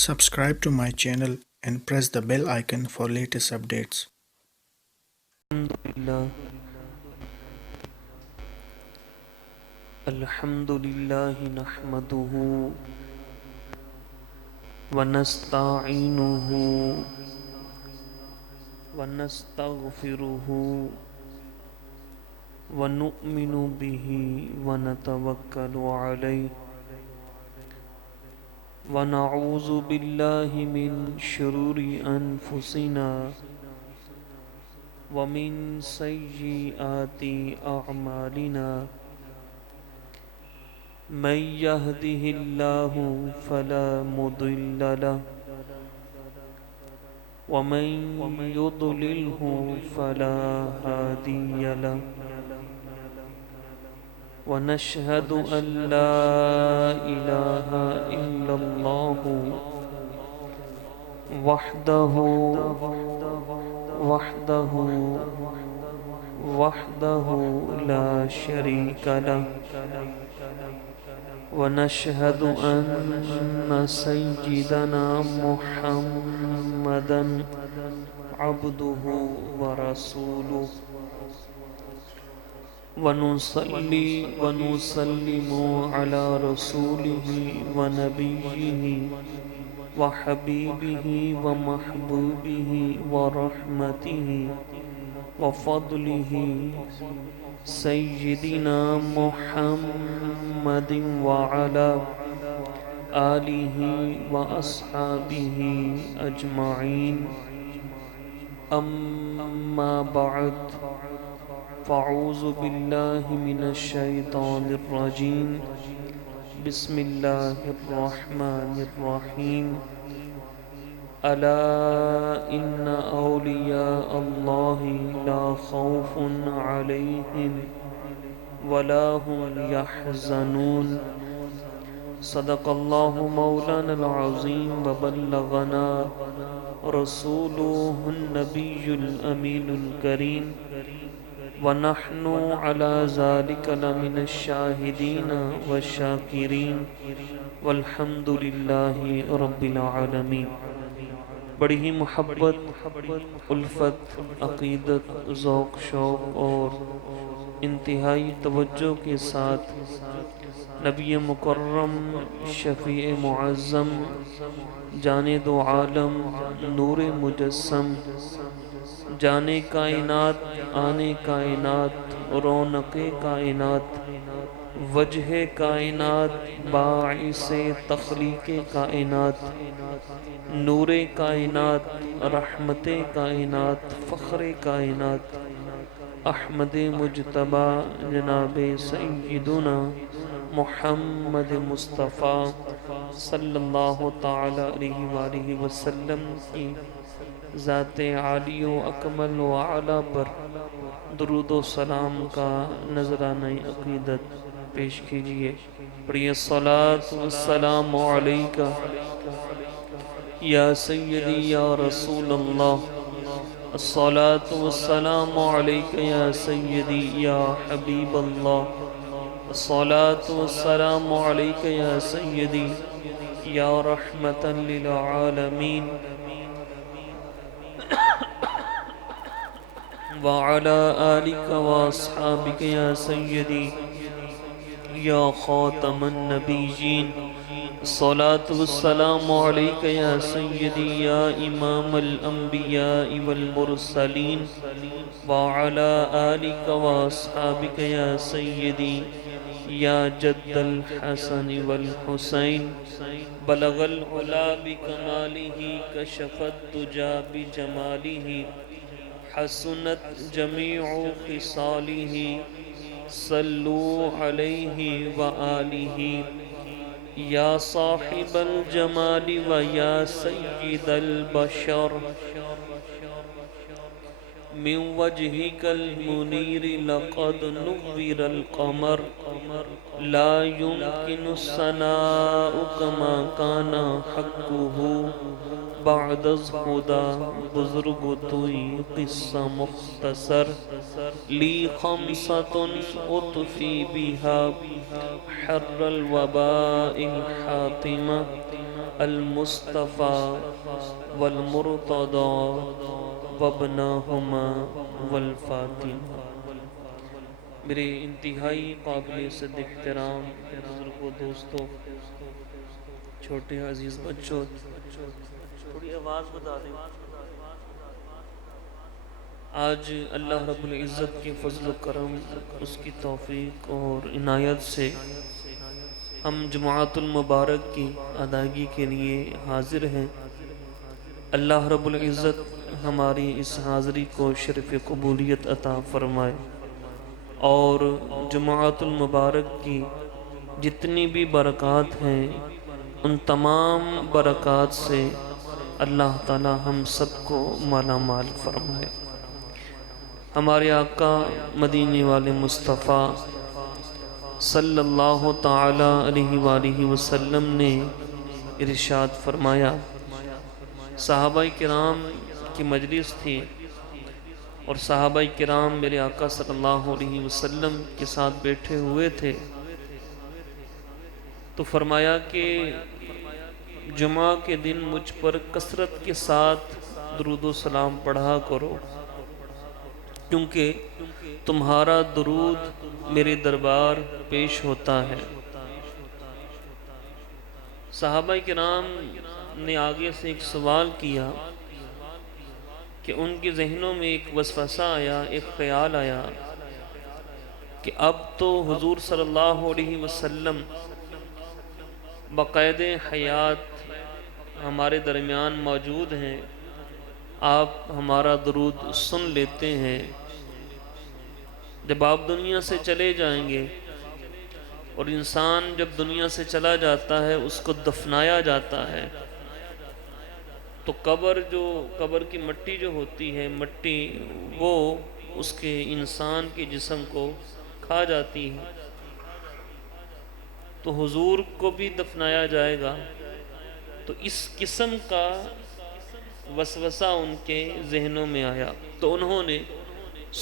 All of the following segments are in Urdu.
Subscribe to my channel and press the bell icon for latest updates. الحمد لله نحمده ونستعينه ونستغفره ونؤمن به ونتوكل عليه ونعوذ بالله من شرور أنفسنا ومن سيئات أعمالنا من يهده الله فلا مضل له ومن يضلله فلا هادي له ونشهد أن لا إله إلا الله وحده وحده وحده لا شريك له ونشهد أن سيدنا محمدا عبده ورسوله ونصلي ونسلم على رسوله ونبيه وحبيبه ومحبوبه ورحمته وفضله سيدنا محمد وعلى آله وأصحابه أجمعين أما بعد فأعوذ بالله من الشيطان الرجيم بسم الله الرحمن الرحيم ألا إن أولياء الله لا خوف عليهم ولا هم يحزنون صدق الله مولانا العظيم وبلغنا رسوله النبي الأمين الكريم ونحن على ذلك لمن الشاهدين والشاكرين والحمد لله رب العالمين. بڑی ہی محبت، الفت، عقیدت، ذوق، شوق اور انتہائی توجہ کے ساتھ نبی مکرم، شفیع معظم، جانے دو عالم، نور مجسم، جانے کائنات، آنے کائنات، رونق کائنات، وجہ کائنات، باعث تخلیق کائنات، نور کائنات، رحمت کائنات، فخر کائنات، احمد مجتبی جناب سیدنا محمد مصطفیٰ صلی اللہ تعالی علیہ وآلہ وسلم کی ذات عالی و اکمل و اعلیٰ پر درود و سلام کا نذرانہ عقیدت پیش کیجئے. پڑھیے الصلاۃ والسلام علیکہ یا سیدی یا رسول اللہ، الصلاۃ والسلام علیکہ یا سیدی یا حبیب اللہ، الصلاۃ والسلام علیکہ یا سیدی یا رحمتا للعالمین وعلى آلك وأصحابك يا سيدي يا خاتم النبيين، الصلاة والسلام عليك يا سيدي يا إمام الأنبياء والمرسلين وعلى آلك وأصحابك يا سيدي يا جد الحسن والحسين، بلغ العلا بكماله كشف الدجى بجماله حسنت جميع خصاله صلوا عليه وآله يا صاحب الجمال ويا سيد البشر من وجهك المنير لقد نور القمر لا يمكن الثناء كما كان حقه بعد از خدا. بزرگ توئی قصہ مختصر لی خمسة اطفی بها حر الوباء الحاطمة المصطفى والمرتضى وابناہما والفاطمہ۔ میرے انتہائی قابل صد احترام بزرگوں، دوستوں، چھوٹے عزیز بچوں، تھوڑی آواز بتا دیں۔ آج اللہ رب العزت کے فضل و کرم، اس کی توفیق اور عنایت سے ہم جمعۃ المبارک کی ادائیگی کے لیے حاضر ہیں۔ اللہ رب العزت ہماری اس حاضری کو شرف قبولیت عطا فرمائے، اور جمعۃ المبارک کی جتنی بھی برکات ہیں ان تمام برکات سے اللہ تعالی ہم سب کو مالا مال فرمائے۔ ہمارے آقا مدینے والے مصطفیٰ صلی اللہ تعالی علیہ وآلہ وسلم نے ارشاد فرمایا، صحابہ کرام کی مجلس تھی اور صحابہ کرام میرے آقا صلی اللہ علیہ وسلم کے ساتھ بیٹھے ہوئے تھے، تو فرمایا کہ جمعہ کے دن مجھ پر کثرت کے ساتھ درود و سلام پڑھا کرو، کیونکہ تمہارا درود میرے دربار پیش ہوتا ہے۔ صحابہ کرام نے آگے سے ایک سوال کیا کہ ان کے ذہنوں میں ایک وسوسہ آیا، ایک خیال آیا کہ اب تو حضور صلی اللہ علیہ وسلم بقید حیات ہمارے درمیان موجود ہیں، آپ ہمارا درود سن لیتے ہیں، جب آپ دنیا سے چلے جائیں گے، اور انسان جب دنیا سے چلا جاتا ہے اس کو دفنایا جاتا ہے، تو قبر کی مٹی جو ہوتی ہے، مٹی وہ اس کے انسان کے جسم کو کھا جاتی ہے، تو حضور کو بھی دفنایا جائے گا۔ تو اس قسم کا وسوسہ ان کے ذہنوں میں آیا، تو انہوں نے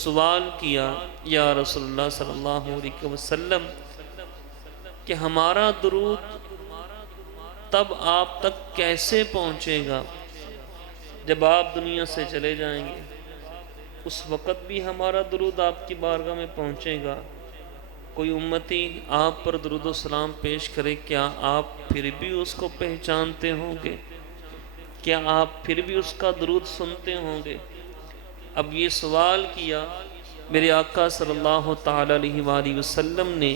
سوال کیا، یا رسول اللہ صلی اللہ علیہ وسلم کہ ہمارا درود تب آپ تک کیسے پہنچے گا جب آپ دنیا سے چلے جائیں گے؟ اس وقت بھی ہمارا درود آپ کی بارگاہ میں پہنچے گا؟ کوئی امتی آپ پر درود و سلام پیش کرے، کیا آپ پھر بھی اس کو پہچانتے ہوں گے؟ کیا آپ پھر بھی اس کا درود سنتے ہوں گے؟ اب یہ سوال کیا، میرے آقا صلی اللہ تعالی علیہ وآلہ وسلم نے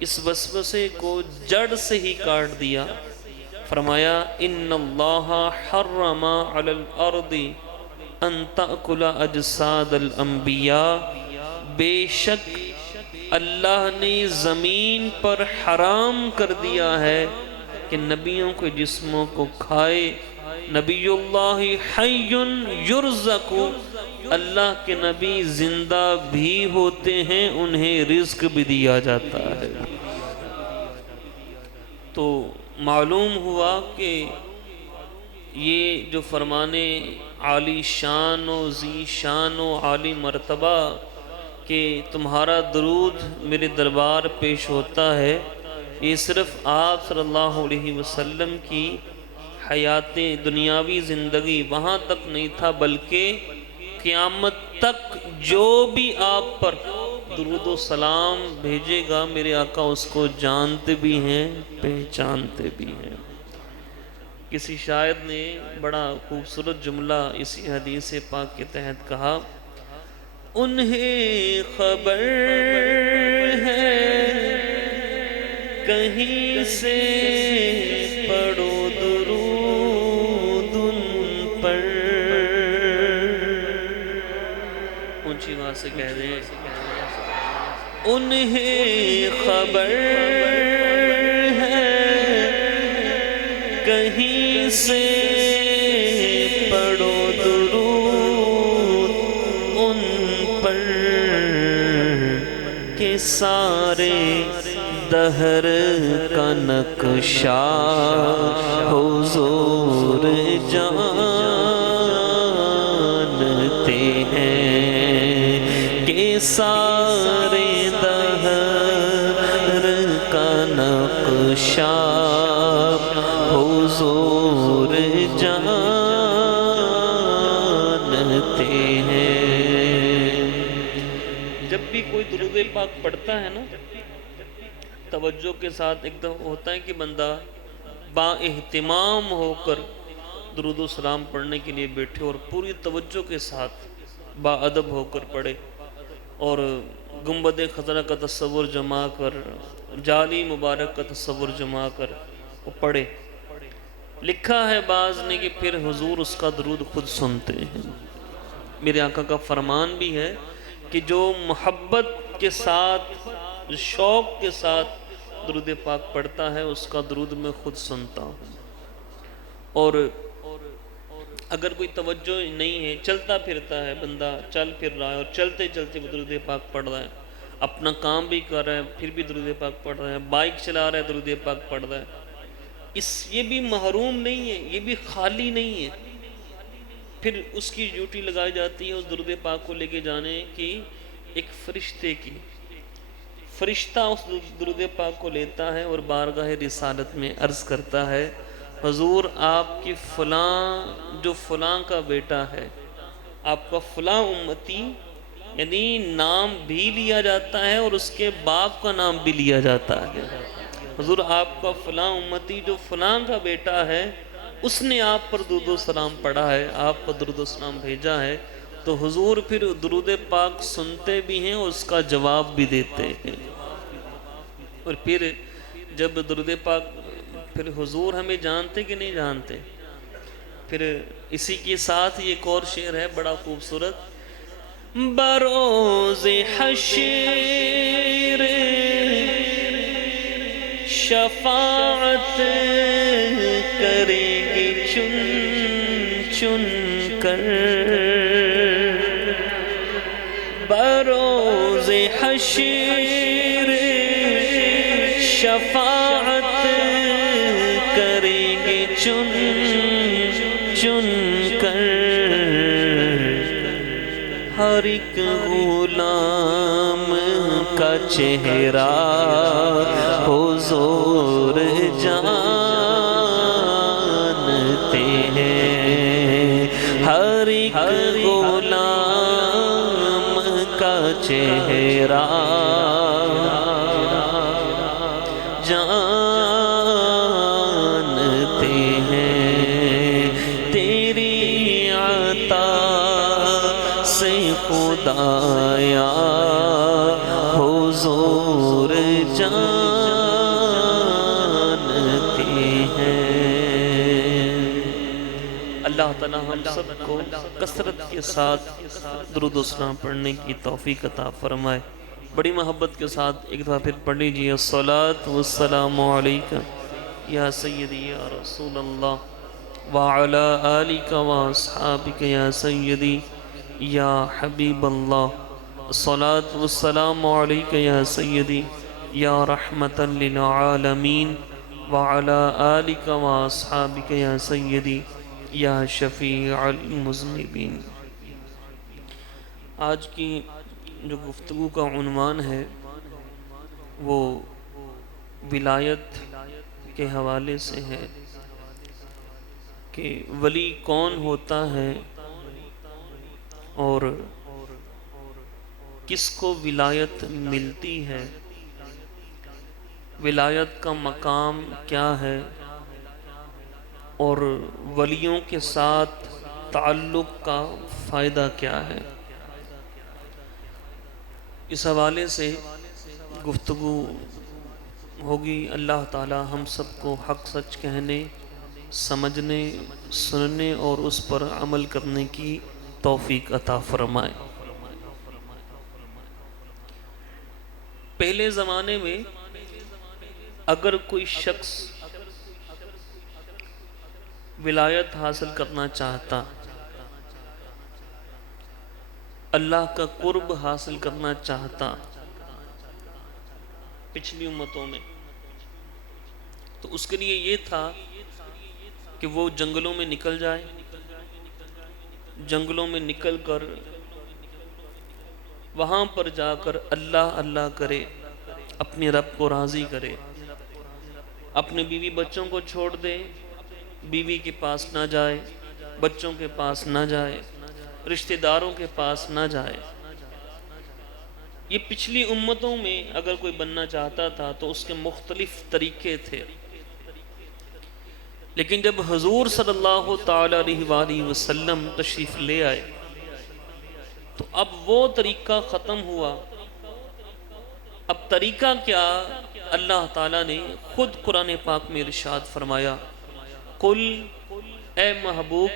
اس وسوسے کو جڑ سے ہی کاٹ دیا، فرمایا ان اللہ حرم علی الارض ان تأکل اجساد الانبیاء، بے شک اللہ نے زمین پر حرام کر دیا ہے کہ نبیوں کے جسموں کو کھائے۔ نبی اللہ حی یرزق، اللہ کے نبی زندہ بھی ہوتے ہیں، انہیں رزق بھی دیا جاتا ہے۔ تو معلوم ہوا کہ یہ جو فرمانے عالی شان و ذی شان و عالی مرتبہ کہ تمہارا درود میرے دربار پیش ہوتا ہے، یہ صرف آپ صلی اللہ علیہ وسلم کی حیات دنیاوی زندگی وہاں تک نہیں تھا، بلکہ قیامت تک جو بھی آپ پر درود و سلام بھیجے گا میرے آقا اس کو جانتے بھی ہیں، پہچانتے بھی ہیں۔ کسی شاعر نے بڑا خوبصورت جملہ اسی حدیث پاک کے تحت کہا، انہیں خبر ہے کہیں سے پڑھو درود ان پر، اونچی آواز سے کہہ دیں، انہیں خبر ہے کہیں سے پڑھو درود ان پر، کہ سارے دہر کا نقشہ حضور جانتے ہیں، کہ سارے دہر کا نقشہ حضور حضور جانتے ہیں۔ جب بھی کوئی درود پاک پڑھتا ہے نا، توجہ کے ساتھ ایک دم ہوتا ہے کہ بندہ با اہتمام ہو کر درود و سلام پڑھنے کے لیے بیٹھے اور پوری توجہ کے ساتھ با ادب ہو کر پڑھے، اور گنبد خضرا کا تصور جما کر، جالی مبارک کا تصور جما کر وہ پڑھے۔ لکھا ہے بعض نے کہ پھر حضور اس کا درود خود سنتے ہیں۔ میرے آقا کا فرمان بھی ہے کہ جو محبت کے ساتھ، شوق کے ساتھ درود پاک پڑھتا ہے، اس کا درود میں خود سنتا ہوں۔ اور اگر کوئی توجہ نہیں ہے، چلتا پھرتا ہے بندہ، چل پھر رہا ہے اور چلتے چلتے وہ درود پاک پڑھ رہا ہے، اپنا کام بھی کر رہا ہے پھر بھی درود پاک پڑھ رہا ہے، بائک چلا رہا ہے درود پاک پڑھ رہا ہے، یہ بھی محروم نہیں ہے، یہ بھی خالی نہیں ہے۔ پھر اس کی ڈیوٹی لگائی جاتی ہے اس درود پاک کو لے کے جانے کی ایک فرشتے کی۔ فرشتہ اس درود پاک کو لیتا ہے اور بارگاہ رسالت میں عرض کرتا ہے، حضور آپ کی فلاں، جو فلاں کا بیٹا ہے، آپ کا فلاں امتی، یعنی نام بھی لیا جاتا ہے اور اس کے باپ کا نام بھی لیا جاتا ہے۔ حضور آپ کا فلاں امتی جو فلاں کا بیٹا ہے، اس نے آپ پر درود و سلام پڑھا ہے، آپ پر درود و سلام بھیجا ہے، تو حضور پھر درود پاک سنتے بھی ہیں اور اس کا جواب بھی دیتے ہیں۔ اور پھر جب درود پاک، پھر حضور ہمیں جانتے کہ نہیں جانتے؟ پھر اسی کے ساتھ یہ ایک اور شعر ہے بڑا خوبصورت، بروز حشر شفاعت کریں گے چن چن کر، بروز حشر شفاعت کریں گے چن چن کر، ہر ایک غلام کا چہرہ حضور جانتے ہیں، ہر ایک غلام کا چہرہ جانتے ہیں، تیری عطا سے خدایا حضور جانتے ہیں۔ اللہ تعالی ہم سب کو کثرت کے ساتھ درود و سلام پڑھنے کی توفیق عطا فرمائے۔ بڑی محبت کے ساتھ ایک دفعہ پھر پڑھ لیجیے، الصلاۃ والسلام علیک یا سیدی یا رسول اللہ وعلی آلک واصحابک یا سیدی یا حبیب اللہ، الصلاۃ والسلام علیک یا سیدی یا رحمتا للعالمین وعلی آلک واصحابک یا سیدی یا شفیع المذنبین۔ آج کی جو گفتگو کا عنوان ہے وہ ولایت کے حوالے سے ہے کہ ولی کون ہوتا ہے اور کس کو ولایت ملتی ہے، ولایت کا مقام کیا ہے، اور ولیوں کے ساتھ تعلق کا فائدہ کیا ہے۔ اس حوالے سے گفتگو ہوگی۔ اللہ تعالی ہم سب کو حق سچ کہنے، سمجھنے، سننے اور اس پر عمل کرنے کی توفیق عطا فرمائے۔ پہلے زمانے میں اگر کوئی شخص ولایت حاصل کرنا چاہتا، اللہ کا قرب حاصل کرنا چاہتا پچھلی امتوں میں، تو اس کے لیے یہ تھا کہ وہ جنگلوں میں نکل جائے، جنگلوں میں نکل کر وہاں پر جا کر اللہ اللہ کرے، اپنے رب کو راضی کرے، اپنے بیوی بچوں کو چھوڑ دے، بیوی کے پاس نہ جائے، بچوں کے پاس نہ جائے، رشتہ داروں کے پاس نہ جائے۔ یہ پچھلی امتوں میں اگر کوئی بننا چاہتا تھا تو اس کے مختلف طریقے تھے، لیکن جب حضور صلی اللہ تعالی علیہ وآلہ وسلم تشریف لے آئے تو اب وہ طریقہ ختم ہوا۔ اب طریقہ کیا؟ اللہ تعالیٰ نے خود قرآن پاک میں ارشاد فرمایا، قل، اے محبوب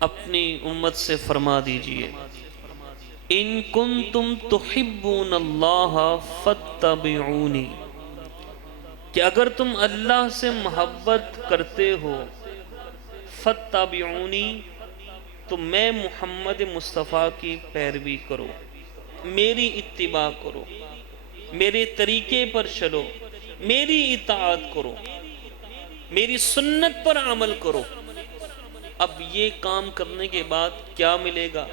اپنی امت سے فرما دیجئے، ان کنتم تحبون اللہ فاتبعونی، کہ اگر تم اللہ سے محبت کرتے ہو، فاتبعونی، تو میں محمد مصطفیٰ کی پیروی کرو، میری اتباع کرو، میرے طریقے پر چلو، میری اطاعت کرو، میری سنت پر عمل کرو۔ اب یہ کام کرنے کے بعد کیا ملے گا؟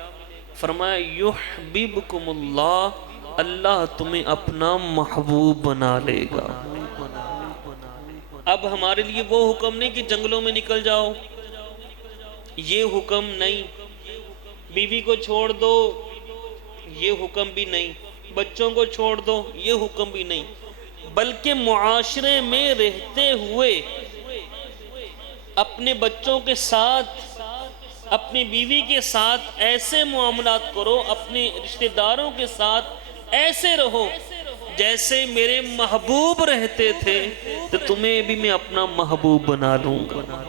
فرمایا یحببکم اللہ، اللہ تمہیں اپنا محبوب بنا لے گا۔ اب ہمارے لیے وہ حکم نہیں کہ جنگلوں میں نکل جاؤ، یہ حکم نہیں، بیوی کو چھوڑ دو، یہ حکم بھی نہیں، بچوں کو چھوڑ دو، یہ حکم بھی نہیں، بلکہ معاشرے میں رہتے ہوئے اپنے بچوں کے ساتھ، اپنی بیوی کے ساتھ ایسے معاملات کرو، اپنے رشتہ داروں کے ساتھ ایسے رہو جیسے میرے محبوب رہتے تھے، تو تمہیں بھی میں اپنا محبوب بنا لوں گا۔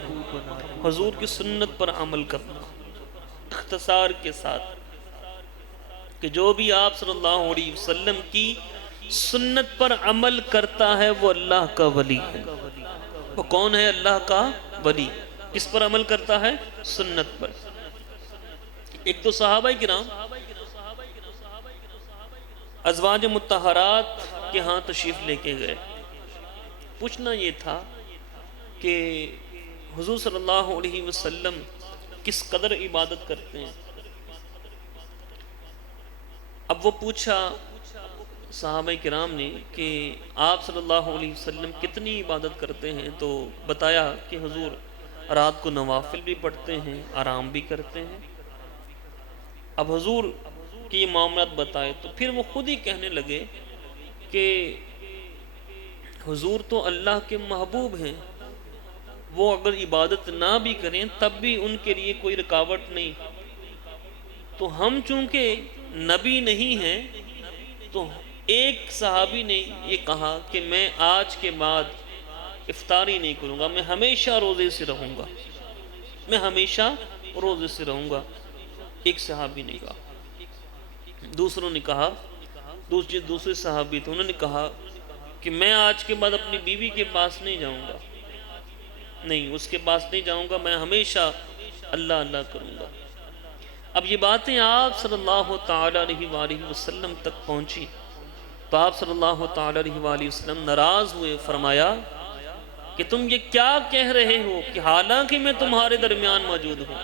حضور کی سنت پر عمل کرنا، اختصار کے ساتھ کہ جو بھی آپ صلی اللہ علیہ وسلم کی سنت پر عمل کرتا ہے وہ اللہ کا ولی ہے۔ وہ کون ہے؟ اللہ کا ولی۔ کس پر عمل کرتا ہے؟ سنت پر۔ ایک تو صحابہ کرام ازواج مطہرات کے ہاں تشریف لے کے گئے، پوچھنا یہ تھا کہ حضور صلی اللہ علیہ وسلم کس قدر عبادت کرتے ہیں۔ اب وہ پوچھا صحابہ کرام نے کہ آپ صلی اللہ علیہ وسلم کتنی عبادت کرتے ہیں، تو بتایا کہ حضور رات کو نوافل بھی پڑھتے ہیں، آرام بھی کرتے ہیں۔ اب حضور کی یہ معاملات بتائے تو پھر وہ خود ہی کہنے لگے کہ حضور تو اللہ کے محبوب ہیں، وہ اگر عبادت نہ بھی کریں تب بھی ان کے لیے کوئی رکاوٹ نہیں، تو ہم چونکہ نبی نہیں ہیں، تو ایک صحابی نے یہ کہا کہ میں آج کے بعد افطاری نہیں کروں گا، میں ہمیشہ روزے سے رہوں گا، میں ہمیشہ روزے سے رہوں گا، ایک صحابی نے کہا۔ دوسروں نے کہا، دوسرے صحابی تھے، انہوں نے کہا کہ میں آج کے بعد اپنی بیوی کے پاس نہیں جاؤں گا، نہیں اس کے پاس نہیں جاؤں گا، میں ہمیشہ اللہ اللہ کروں گا۔ اب یہ باتیں آپ صلی اللہ تعالی علیہ وآلہ وسلم تک پہنچی تو آپ صلی اللہ تعالی علیہ وآلہ وسلم ناراض ہوئے، فرمایا کہ تم یہ کیا کہہ رہے ہو کہ حالانکہ میں تمہارے درمیان موجود ہوں،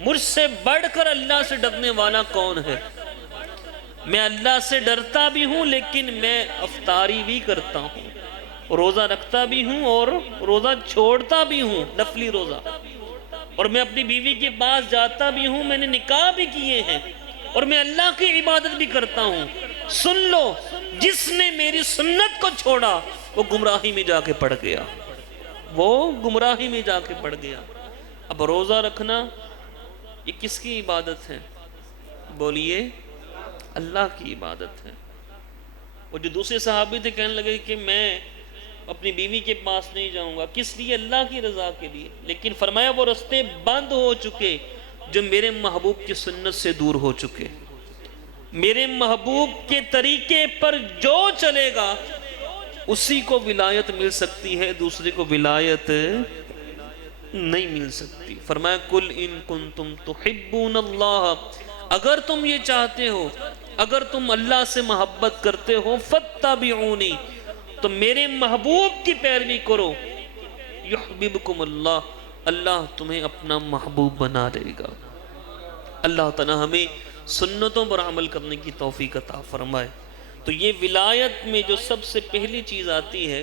مجھ سے بڑھ کر اللہ سے ڈرنے والا کون ہے؟ میں اللہ سے ڈرتا بھی ہوں لیکن میں افطاری بھی کرتا ہوں، روزہ رکھتا بھی ہوں اور روزہ چھوڑتا بھی ہوں، نفلی روزہ، اور میں اپنی بیوی کے پاس جاتا بھی ہوں، میں نے نکاح بھی کیے ہیں، اور میں اللہ کی عبادت بھی کرتا ہوں۔ سن لو، جس نے میری سنت کو چھوڑا وہ گمراہی میں جا کے پڑ گیا، وہ گمراہی میں جا کے پڑ گیا۔ اب روزہ رکھنا یہ کس کی عبادت ہے؟ بولیے، اللہ کی عبادت ہے۔ وہ جو دوسرے صحابی تھے کہنے لگے کہ میں اپنی بیوی کے پاس نہیں جاؤں گا، کس لیے؟ اللہ کی رضا کے لیے۔ لیکن فرمایا وہ رستے بند ہو چکے جو میرے محبوب کی سنت سے دور ہو چکے۔ میرے محبوب کے طریقے پر جو چلے گا اسی کو ولایت مل سکتی ہے، دوسرے کو ولایت نہیں مل سکتی۔ فرمایا کل ان کنتم تحبون اللہ، اگر تم یہ چاہتے ہو، اگر تم اللہ سے محبت کرتے ہو، فاتبعونی، تو میرے محبوب کی پیروی کرو، یحببکم اللہ، اللہ تمہیں اپنا محبوب بنا دے گا۔ اللہ تعالیٰ ہمیں سنتوں پر عمل کرنے کی توفیق عطا فرمائے۔ تو یہ ولایت میں جو سب سے پہلی چیز آتی ہے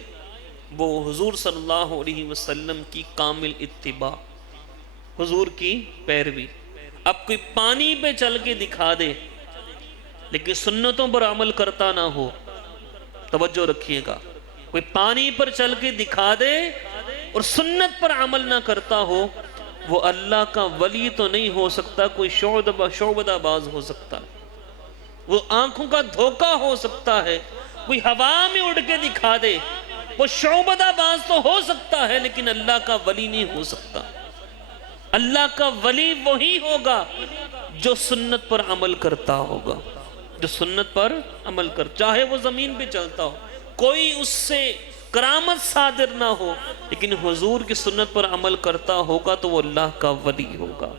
وہ حضور صلی اللہ علیہ وسلم کی کامل اتباع، حضور کی پیروی۔ اب کوئی پانی پہ چل کے دکھا دے لیکن سنتوں پر عمل کرتا نہ ہو، توجہ رکھیے گا، کوئی پانی پر چل کے دکھا دے اور سنت پر عمل نہ کرتا ہو، وہ اللہ کا ولی تو نہیں ہو سکتا، کوئی شعبدہ باز ہو سکتا ہے، وہ آنکھوں کا دھوکہ ہو سکتا ہے، کوئی ہوا میں اڑ کے دکھا دے، وہ شعبدہ باز تو ہو سکتا ہے لیکن اللہ کا ولی نہیں ہو سکتا۔ اللہ کا ولی وہی ہوگا جو سنت پر عمل کرتا ہوگا، جو سنت پر عمل چاہے وہ زمین پہ چلتا ہو، کوئی اس سے کرامت صادر نہ ہو، لیکن حضور کی سنت پر عمل کرتا ہوگا تو وہ اللہ کا ولی ہوگا۔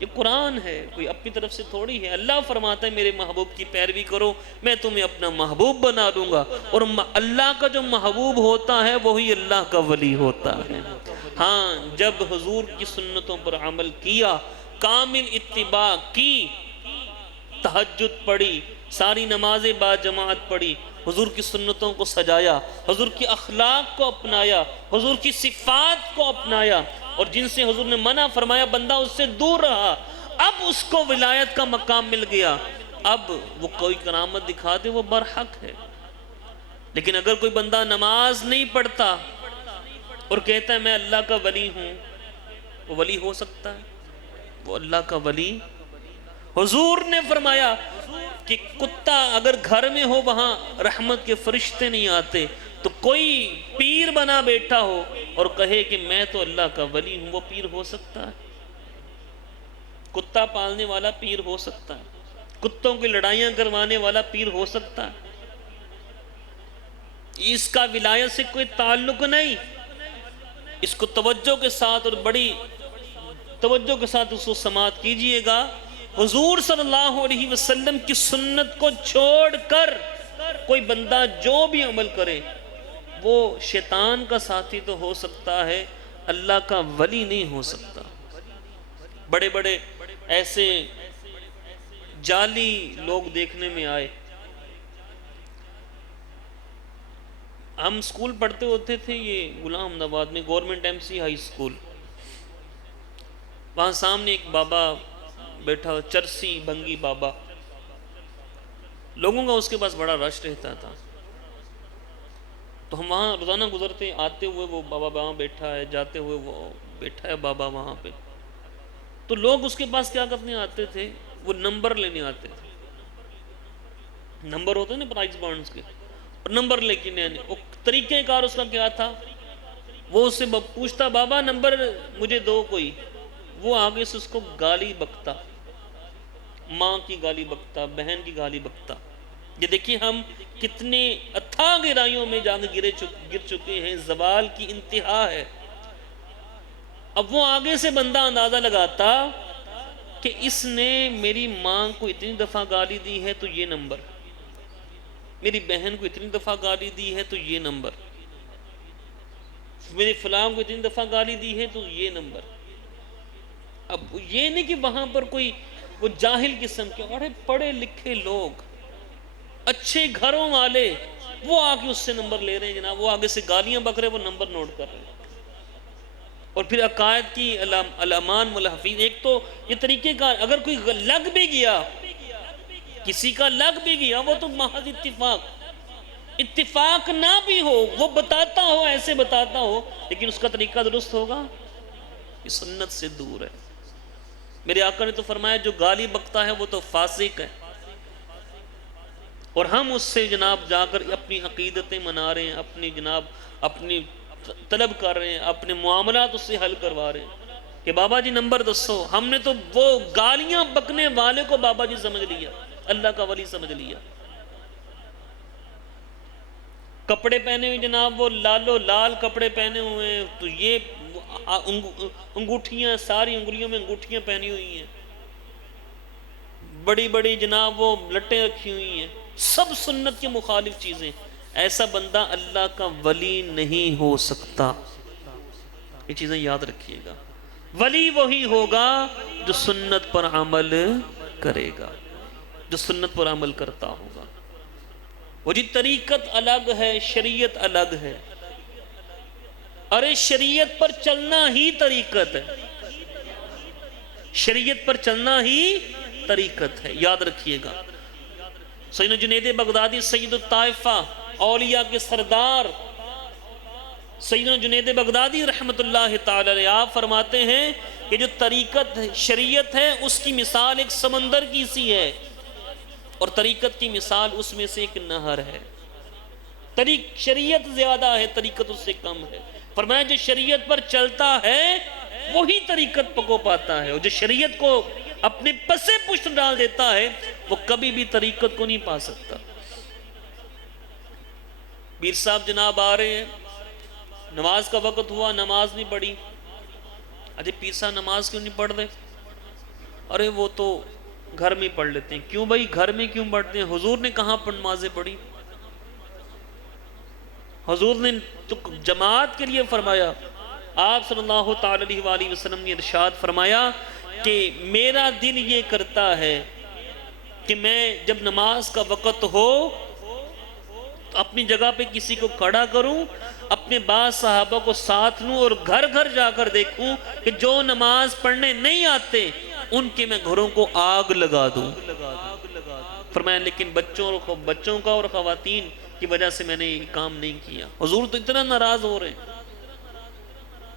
یہ قرآن ہے، کوئی اپنی طرف سے تھوڑی ہے۔ اللہ فرماتا ہے میرے محبوب کی پیروی کرو، میں تمہیں اپنا محبوب بنا دوں گا، اور اللہ کا جو محبوب ہوتا ہے وہی اللہ کا ولی ہوتا ہے۔ ہاں، جب حضور کی سنتوں پر عمل کیا، کامل اتباع کی، تہجد پڑھی، ساری نمازیں با جماعت پڑھی، حضور کی سنتوں کو سجایا، حضور کی اخلاق کو اپنایا، حضور کی صفات کو اپنایا، اور جن سے حضور نے منع فرمایا بندہ اس سے دور رہا، اب اس کو ولایت کا مقام مل گیا۔ اب وہ کوئی کرامت دکھا دے وہ برحق ہے، لیکن اگر کوئی بندہ نماز نہیں پڑھتا اور کہتا ہے میں اللہ کا ولی ہوں، وہ ولی ہو سکتا ہے؟ وہ اللہ کا ولی، حضور نے فرمایا کہ کتا اگر گھر میں ہو وہاں رحمت کے فرشتے نہیں آتے، تو کوئی پیر بنا بیٹھا ہو اور کہے کہ میں تو اللہ کا ولی ہوں، وہ پیر ہو سکتا ہے؟ کتا پالنے والا پیر ہو سکتا ہے؟ کتوں کی لڑائیاں کروانے والا پیر ہو سکتا ہے؟ اس کا ولایت سے کوئی تعلق نہیں۔ اس کو توجہ کے ساتھ اور بڑی توجہ کے ساتھ اس کو سماعت کیجئے گا۔ حضور صلی اللہ علیہ وسلم کی سنت کو چھوڑ کر کوئی بندہ جو بھی عمل کرے وہ شیطان کا ساتھی تو ہو سکتا ہے، اللہ کا ولی نہیں ہو سکتا۔ بڑے بڑے ایسے جعلی لوگ دیکھنے میں آئے۔ ہم سکول پڑھتے ہوتے تھے، یہ غلام احمد آباد میں government M C high school, وہاں سامنے ایک بابا بیٹھا، چرسی بنگی بابا، لوگوں کا اس کے پاس بڑا رش رہتا تھا، تو ہم وہاں روزانہ گزرتے، آتے ہوئے وہ بابا وہاں بیٹھا ہے، جاتے ہوئے وہ بیٹھا ہے بابا وہاں پہ، تو لوگ اس کے پاس کیا کرنے آتے تھے، وہ نمبر لینے آتے تھے، نمبر ہوتے ہیں نا پرائز بانڈز کے، اور نمبر لے کے آنے۔ وہ طریقہ کار اس کا کیا تھا، وہ اس سے پوچھتا بابا نمبر مجھے دو کوئی، وہ آگے سے اس کو گالی بکتا، ماں کی گالی بکتا، بہن کی گالی بکتا۔ یہ دیکھیں ہم کتنے اتھاہ گہرائیوں میں جا کے گر چکے ہیں، زوال کی انتہا ہے۔ اب وہ آگے سے بندہ اندازہ لگاتا کہ اس نے میری ماں کو اتنی دفعہ گالی دی ہے تو یہ نمبر، میری بہن کو اتنی دفعہ گالی دی ہے تو یہ نمبر، میری فلاں کو اتنی دفعہ گالی دی ہے تو یہ نمبر۔ اب یہ نہیں کہ وہاں پر کوئی وہ جاہل قسم کے، اور پڑھے لکھے لوگ، اچھے گھروں والے، وہ آگے اس سے نمبر لے رہے ہیں جناب، وہ آگے سے گالیاں بک رہے ہیں، وہ نمبر نوٹ کر رہے ہیں۔ اور پھر عقائد کی علامان ملحفین، ایک تو یہ طریقے کا، اگر کوئی لگ بھی گیا، کسی کا لگ بھی گیا، وہ تو محض اتفاق نہ بھی ہو، وہ بتاتا ہو، ایسے بتاتا ہو، لیکن اس کا طریقہ درست ہوگا، یہ سنت سے دور ہے۔ میرے آقا نے تو فرمایا جو گالی بکتا ہے وہ تو فاسق ہے، اور ہم اس سے جناب جا کر اپنی عقیدتیں منا رہے ہیں، اپنی جناب اپنی طلب کر رہے ہیں، اپنے معاملات اس سے حل کروا رہے ہیں کہ بابا جی نمبر دسو۔ ہم نے تو وہ گالیاں بکنے والے کو بابا جی سمجھ لیا، اللہ کا ولی سمجھ لیا۔ کپڑے پہنے ہوئے جناب وہ لالو لال کپڑے پہنے ہوئے ہیں، تو یہ انگوٹھیاں، ساری انگلیوں میں انگوٹھیاں پہنی ہوئی ہیں، بڑی بڑی جناب وہ لٹیں رکھی ہوئی ہیں، سب سنت کے مخالف چیزیں۔ ایسا بندہ اللہ کا ولی نہیں ہو سکتا، یہ چیزیں یاد رکھیے گا۔ ولی وہی ہوگا جو سنت پر عمل کرے گا، جو سنت پر عمل کرتا ہوگا۔ وہ جی طریقت الگ ہے، شریعت الگ ہے، ارے شریعت پر چلنا ہی طریقت ہے، شریعت پر چلنا ہی طریقت ہے، یاد رکھیے گا۔ سیدنا جنید بغدادی سید الطائفہ، اولیاء کے سردار سیدنا جنید بغدادی رحمت اللہ تعالی علیہ، آپ فرماتے ہیں کہ جو طریقت شریعت ہے اس کی مثال ایک سمندر کی سی ہے، اور طریقت کی مثال اس میں سے ایک نہر ہے۔ شریعت زیادہ ہے، طریقت اس سے کم ہے۔ فرمایا جو شریعت پر چلتا ہے وہی طریقت کو پاتا ہے، اور جو شریعت کو اپنے پسے پشت ڈال دیتا ہے وہ کبھی بھی طریقت کو نہیں پا سکتا۔ پیر صاحب جناب آ رہے ہیں، نماز کا وقت ہوا، نماز نہیں پڑھی۔ اجے پیر صاحب نماز کیوں نہیں پڑھ رہے؟ ارے وہ تو گھر میں پڑھ لیتے ہیں۔ کیوں بھائی گھر میں کیوں پڑھتے ہیں؟ حضور نے کہاں پر نمازیں پڑھی؟ حضور نے تو جماعت کے لیے فرمایا۔ آپ صلی اللہ تعالی علیہ وسلم نے ارشاد فرمایا کہ میرا دل یہ کرتا ہے کہ میں جب نماز کا وقت ہو تو اپنی جگہ پہ کسی کو کھڑا کروں، اپنے بعض صحابہ کو ساتھ لوں، اور گھر گھر جا کر دیکھوں کہ جو نماز پڑھنے نہیں آتے ان کے میں گھروں کو آگ لگا دوں۔ فرمایا لیکن بچوں کا اور خواتین کی وجہ سے میں نے یہ کام نہیں کیا۔ حضور تو اتنا ناراض ہو رہے ہیں،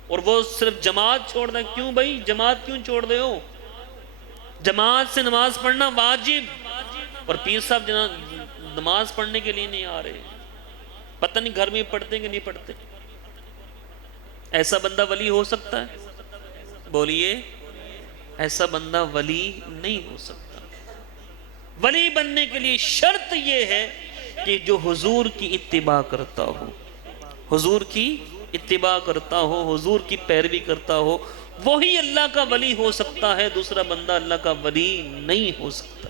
اور وہ صرف جماعت چھوڑ دیں۔ کیوں بھائی جماعت کیوں چھوڑ دے ہو؟ جماعت سے نماز پڑھنا واجب، اور پیر صاحب نماز پڑھنے کے لیے نہیں آ رہے۔ پتہ نہیں گھر میں پڑھتے کہ نہیں پڑھتے۔ ایسا بندہ ولی ہو سکتا ہے؟ بولیے، ایسا بندہ ولی نہیں ہو سکتا۔ ولی بننے کے لیے شرط یہ ہے کہ جو حضور کی اتباع کرتا ہو، حضور کی اتباع کرتا ہو، حضور کی پیروی کرتا ہو، وہی اللہ کا ولی ہو سکتا ہے۔ دوسرا بندہ اللہ کا ولی نہیں ہو سکتا۔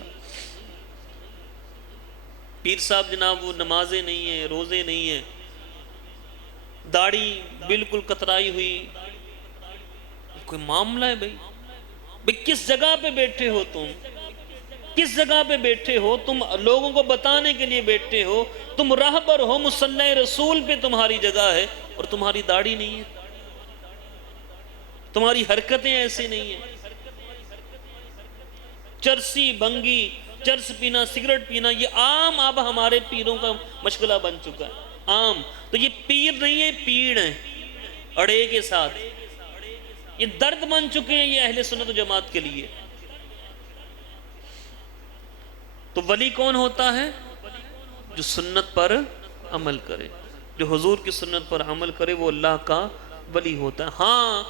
پیر صاحب جناب وہ نمازیں نہیں ہیں، روزے نہیں ہیں، داڑھی بالکل کترائی ہوئی، کوئی معاملہ ہے بھائی کس جگہ پہ بیٹھے ہو تم؟ کس جگہ پہ بیٹھے ہو تم؟ لوگوں کو بتانے کے لیے بیٹھے ہو، تم راہبر ہو، مصلی رسول پہ تمہاری جگہ ہے، اور تمہاری داڑھی نہیں ہے، تمہاری حرکتیں ایسی نہیں ہیں۔ چرسی بنگی، چرس پینا، سگریٹ پینا، یہ عام اب ہمارے پیروں کا مشغلہ بن چکا ہے، عام۔ تو یہ پیر نہیں ہے، پیڑ ہیں اڑے کے ساتھ، یہ درد بن چکے ہیں یہ اہل سنت و جماعت کے لیے۔ تو ولی کون ہوتا ہے؟ جو سنت پر عمل کرے، جو حضور کی سنت پر عمل کرے، وہ اللہ کا ولی ہوتا ہے۔ ہاں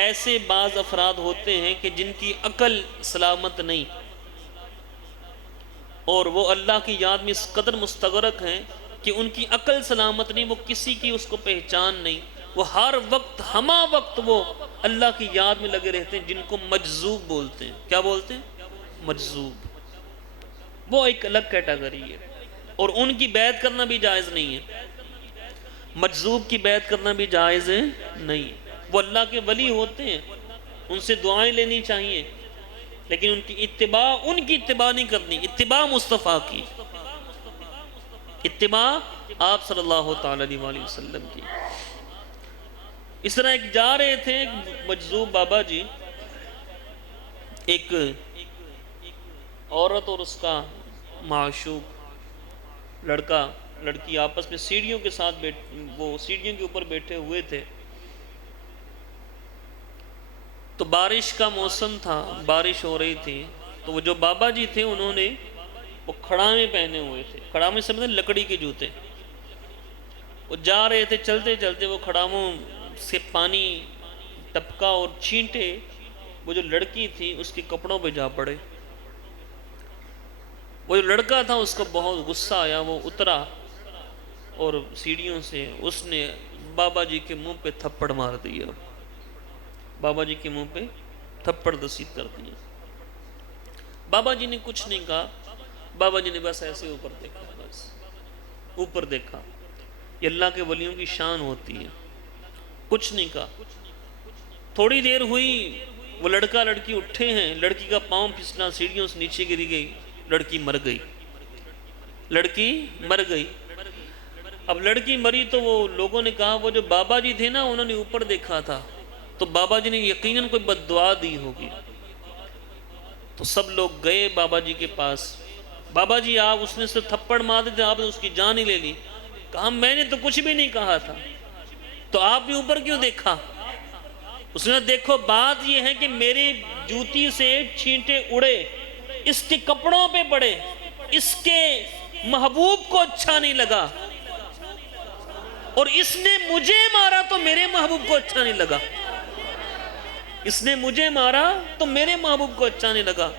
ایسے بعض افراد ہوتے ہیں کہ جن کی عقل سلامت نہیں، اور وہ اللہ کی یاد میں اس قدر مستغرق ہیں کہ ان کی عقل سلامت نہیں، وہ کسی کی اس کو پہچان نہیں، وہ ہر وقت ہمہ وقت وہ اللہ کی یاد میں لگے رہتے ہیں، جن کو مجذوب بولتے ہیں۔ کیا بولتے ہیں؟ مجذوب۔ وہ ایک الگ کیٹیگری ہے، اور ان کی بیعت کرنا بھی جائز نہیں ہے۔ مجذوب کی بیعت کرنا بھی جائز نہیں۔ وہ اللہ کے ولی ہوتے ہیں، ان سے دعائیں لینی چاہیے، لیکن ان کی اتباع نہیں کرنی، اتباع مصطفیٰ کی، اتباع آپ صلی اللہ تعالی علیہ وسلم کی۔ اس طرح ایک جا رہے تھے ایک مجذوب بابا جی، ایک عورت اور اس کا معشوق لڑکا لڑکی آپس میں سیڑھیوں کے ساتھ وہ سیڑھیوں کے اوپر بیٹھے ہوئے تھے۔ تو بارش کا موسم تھا، بارش ہو رہی تھی، تو وہ جو بابا جی تھے انہوں نے وہ کھڑامے پہنے ہوئے تھے۔ کھڑامے سمجھتے لکڑی کے جوتے۔ وہ جا رہے تھے، چلتے چلتے وہ کھڑاموں سے پانی ٹپکا اور چھینٹے وہ جو لڑکی تھی اس کے کپڑوں پہ جا پڑے۔ وہ جو لڑکا تھا اس کو بہت غصہ آیا، وہ اترا اور سیڑھیوں سے اس نے بابا جی کے منہ پہ تھپڑ مار دیا، بابا جی کے منہ پہ تھپڑ دسیت کر دیا۔ بابا جی نے کچھ نہیں کہا، بابا جی نے بس ایسے اوپر دیکھا، بس اوپر دیکھا۔ یہ اللہ کے ولیوں کی شان ہوتی ہے، کچھ نہیں کہا۔ تھوڑی دیر ہوئی، وہ لڑکا لڑکی اٹھے ہیں، لڑکی کا پاؤں پھسلا، سیڑھیوں سے نیچے گری گئی، لڑکی مر گئی، لڑکی مر گئی۔ اب لڑکی مری تو وہ لوگوں نے کہا وہ جو بابا جی تھے نا انہوں نے اوپر دیکھا تھا تو بابا جی نے یقیناً کوئی بد دعا دی ہوگی. تو سب لوگ گئے بابا جی کے پاس. بابا جی آپ اس نے سے تھپڑ مار دیتے آپ نے اس کی جان ہی لے لی. کہا میں نے تو کچھ بھی نہیں کہا تھا تو آپ نے اوپر کیوں دیکھا؟ اس نے دیکھو بات یہ ہے کہ میری جوتی سے چھینٹے اڑے اس کے کپڑوں پہ پڑے اس کے محبوب کو اچھا نہیں لگا اور اس نے مجھے مارا تو میرے محبوب کو اچھا نہیں لگا. اس نے مجھے مارا تو میرے محبوب کو اچھا نہیں لگا.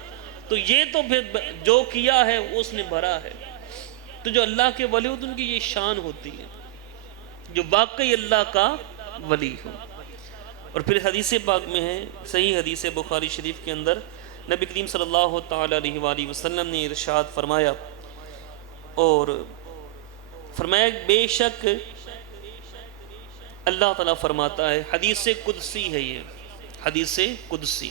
تو یہ تو پھر جو کیا ہے اس نے بھرا ہے. تو جو اللہ کے ولی ہوتے ہیں ان کی یہ شان ہوتی ہے جو واقعی اللہ کا ولی ہو. اور پھر حدیث پاک میں ہے صحیح حدیث بخاری شریف کے اندر نبی کریم صلی اللہ تعالی علیہ وآلہ وسلم نے ارشاد فرمایا اور فرمایا بے شک اللہ تعالیٰ فرماتا ہے حدیث قدسی ہے یہ حدیث قدسی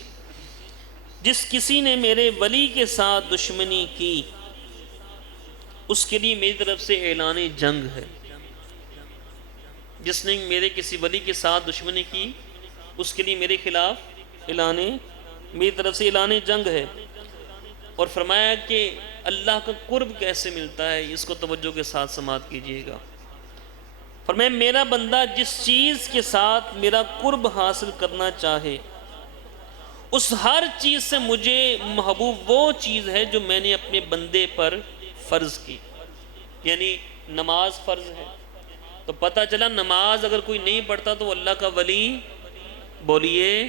جس کسی نے میرے ولی کے ساتھ دشمنی کی اس کے لیے میری طرف سے اعلان جنگ ہے. جس نے میرے کسی ولی کے ساتھ دشمنی کی اس کے لیے میرے خلاف میری طرف سے اعلان جنگ ہے. اور فرمایا کہ اللہ کا قرب کیسے ملتا ہے اس کو توجہ کے ساتھ سماعت کیجئے گا. فرمایا میرا بندہ جس چیز کے ساتھ میرا قرب حاصل کرنا چاہے اس ہر چیز سے مجھے محبوب وہ چیز ہے جو میں نے اپنے بندے پر فرض کی. یعنی نماز فرض ہے تو پتہ چلا نماز اگر کوئی نہیں پڑھتا تو اللہ کا ولی بولیے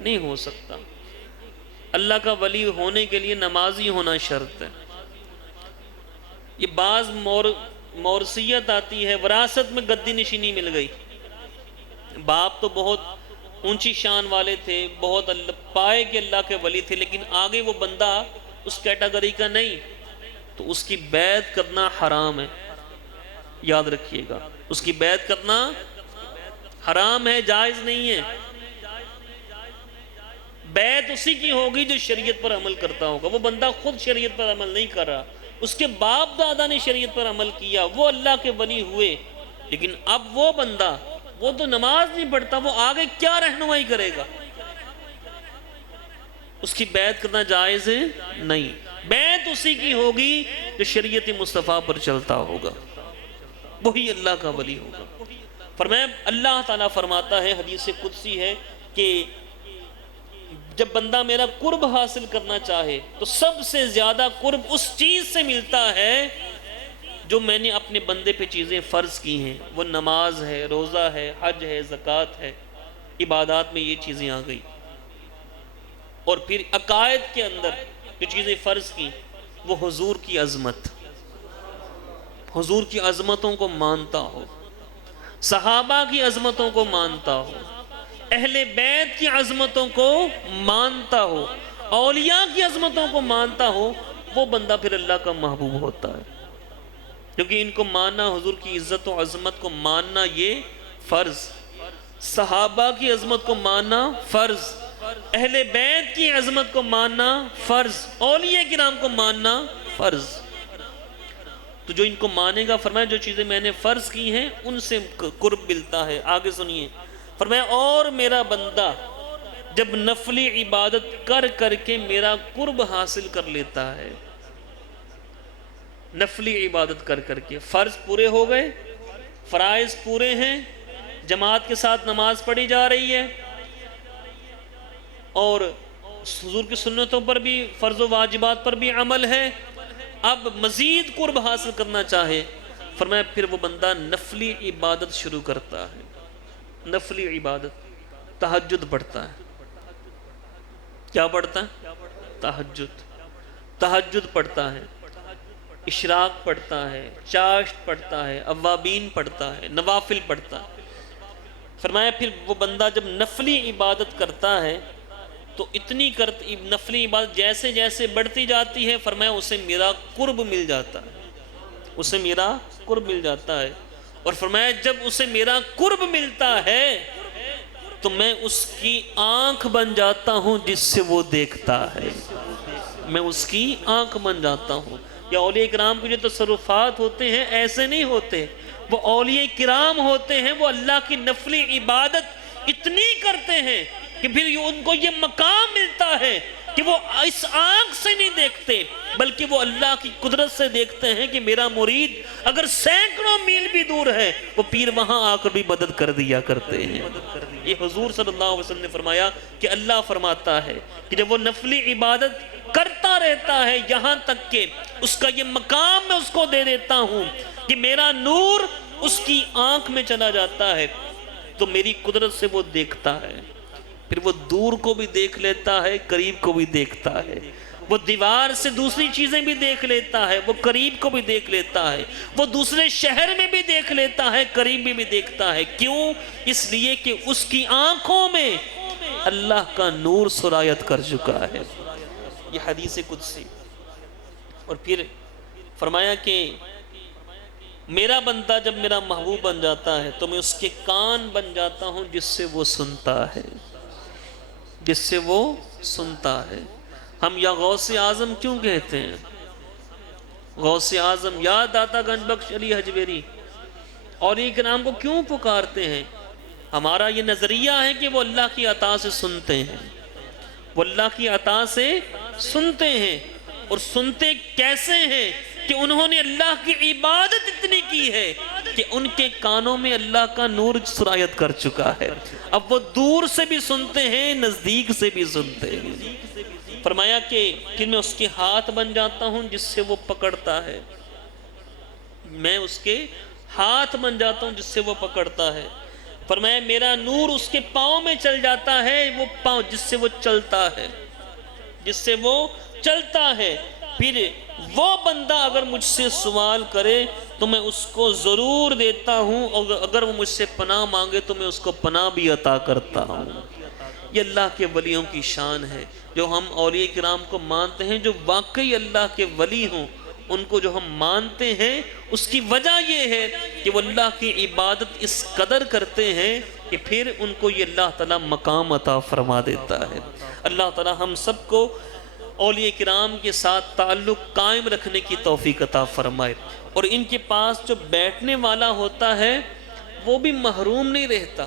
نہیں ہو سکتا. اللہ کا ولی ہونے کے لیے نمازی ہونا شرط ہے. یہ بعض مورثیت آتی ہے وراثت میں گدی نشینی مل گئی. باپ تو بہت اونچی شان والے تھے بہت پائے کہ اللہ کے ولی تھے لیکن آگے وہ بندہ اس کیٹیگری کا نہیں تو اس کی بیعت کرنا حرام ہے. یاد رکھیے گا اس کی بیعت کرنا حرام ہے جائز نہیں ہے. بیعت اسی کی ہوگی جو شریعت پر عمل کرتا ہوگا. وہ بندہ خود شریعت پر عمل نہیں کر رہا اس کے باپ دادا نے شریعت پر عمل کیا وہ اللہ کے ولی ہوئے لیکن اب وہ بندہ وہ تو نماز نہیں پڑھتا وہ آگے کیا رہنمائی کرے گا اس کی بیعت کرنا جائز نہیں. بیعت اسی کی ہوگی جو شریعت مصطفیٰ پر چلتا ہوگا وہی اللہ کا ولی ہوگا. فرمایا اللہ تعالیٰ فرماتا ہے حدیث قدسی ہے کہ جب بندہ میرا قرب حاصل کرنا چاہے تو سب سے زیادہ قرب اس چیز سے ملتا ہے جو میں نے اپنے بندے پہ چیزیں فرض کی ہیں. وہ نماز ہے روزہ ہے حج ہے زکوٰۃ ہے عبادات میں یہ چیزیں آ گئی. اور پھر عقائد کے اندر جو چیزیں فرض کی وہ حضور کی عظمت حضور کی عظمتوں کو مانتا ہو صحابہ کی عظمتوں کو مانتا ہو اہل بیت کی عظمتوں کو مانتا ہو اولیاء کی عظمتوں کو مانتا ہو وہ بندہ پھر اللہ کا محبوب ہوتا ہے. کیونکہ ان کو ماننا حضور کی عزت و عظمت کو ماننا یہ فرض صحابہ کی عظمت کو ماننا فرض اہل بیت کی عظمت کو ماننا فرض اولیاء کرام کو ماننا فرض. تو جو ان کو مانے گا فرمایا جو چیزیں میں نے فرض کی ہیں ان سے قرب ملتا ہے. آگے سنیے فرمایا اور میرا بندہ جب نفلی عبادت کر کر کے میرا قرب حاصل کر لیتا ہے نفلی عبادت کر کر کے فرض پورے ہو گئے فرائض پورے ہیں جماعت کے ساتھ نماز پڑھی جا رہی ہے اور حضور کی سنتوں پر بھی فرض و واجبات پر بھی عمل ہے. اب مزید قرب حاصل کرنا چاہے فرمایا پھر وہ بندہ نفلی عبادت شروع کرتا ہے. نفلی عبادت تہجد پڑھتا ہے. کیا پڑھتا ہے؟ تہجد پڑھتا ہے اشراق پڑھتا ہے چاشت پڑھتا ہے اوابین پڑھتا ہے نوافل پڑھتا ہے. فرمایا پھر وہ بندہ جب نفلی عبادت کرتا ہے تو اتنی نفلی عبادت جیسے جیسے بڑھتی جاتی ہے فرمایا اسے میرا قرب مل جاتا ہے اسے میرا قرب مل جاتا ہے. اور فرمایا جب اسے میرا قرب ملتا ہے تو میں اس کی آنکھ بن جاتا ہوں جس سے وہ دیکھتا ہے. میں اس کی آنکھ بن جاتا ہوں. یا اولیاء کرام کے جو تصرفات ہوتے ہیں ایسے نہیں ہوتے وہ اولیاء کرام ہوتے ہیں، وہ اللہ کی نفلی عبادت اتنی کرتے ہیں کہ پھر ان کو یہ مقام ملتا ہے کہ وہ اس آنکھ سے نہیں دیکھتے بلکہ وہ اللہ کی قدرت سے دیکھتے ہیں کہ میرا مرید اگر سینکڑوں میل بھی دور ہے وہ پیر وہاں آ کر بھی مدد کر دیا کرتے ہیں۔ یہ حضور صلی اللہ علیہ وسلم نے فرمایا کہ اللہ فرماتا ہے کہ جب وہ نفلی عبادت کرتا رہتا ہے یہاں تک کہ اس کا یہ مقام میں اس کو دے دیتا ہوں کہ میرا نور اس کی آنکھ میں چلا جاتا ہے تو میری قدرت سے وہ دیکھتا ہے، پھر وہ دور کو بھی دیکھ لیتا ہے، قریب کو بھی دیکھتا ہے، وہ دیوار سے دوسری چیزیں بھی دیکھ لیتا ہے، وہ قریب کو بھی دیکھ لیتا ہے، وہ دوسرے شہر میں بھی دیکھ لیتا ہے، قریب میں بھی دیکھتا ہے۔ کیوں؟ اس لیے کہ اس کی آنکھوں میں اللہ کا نور سرایت کر چکا ہے۔ یہ حدیث قدسی۔ اور پھر فرمایا کہ میرا بندہ جب میرا محبوب بن جاتا ہے تو میں اس کے کان بن جاتا ہوں جس سے وہ سنتا ہے، جس سے وہ سنتا ہے۔ ہم یا غوث اعظم کیوں کہتے ہیں؟ غوث اعظم یا داتا گنج بخش علی حجویری اولیاء کرام کو کیوں پکارتے ہیں؟ ہمارا یہ نظریہ ہے کہ وہ اللہ کی عطا سے سنتے ہیں، وہ اللہ کی عطا سے سنتے ہیں، اور سنتے کیسے ہیں کہ انہوں نے اللہ کی عبادت اتنی کی ہے کہ ان کے کانوں میں اللہ کا نور سرایت کر چکا ہے، اب وہ دور سے بھی سنتے ہیں، نزدیک سے بھی سنتے ہیں۔ فرمایا کہ میں اس کے ہاتھ بن جاتا ہوں جس سے وہ پکڑتا ہے، میں اس کے ہاتھ بن جاتا ہوں جس سے وہ پکڑتا ہے۔ فرمایا میرا نور اس کے پاؤں میں چل جاتا ہے، وہ پاؤں جس سے وہ چلتا ہے، جس سے وہ چلتا ہے۔ پھر وہ بندہ اگر مجھ سے سوال کرے تو میں اس کو ضرور دیتا ہوں، اور اگر وہ مجھ سے پناہ مانگے تو میں اس کو پناہ بھی عطا کرتا ہوں۔ یہ اللہ کے ولیوں کی شان ہے۔ جو ہم اولیاء کرام کو مانتے ہیں جو واقعی اللہ کے ولی ہوں، ان کو جو ہم مانتے ہیں اس کی وجہ یہ ہے کہ وہ اللہ کی عبادت اس قدر کرتے ہیں کہ پھر ان کو یہ اللہ تعالیٰ مقام عطا فرما دیتا ہے۔ اللہ تعالیٰ ہم سب کو اولیاء کرام کے ساتھ تعلق قائم رکھنے کی توفیق عطا فرمائے، اور ان کے پاس جو بیٹھنے والا ہوتا ہے وہ بھی محروم نہیں رہتا،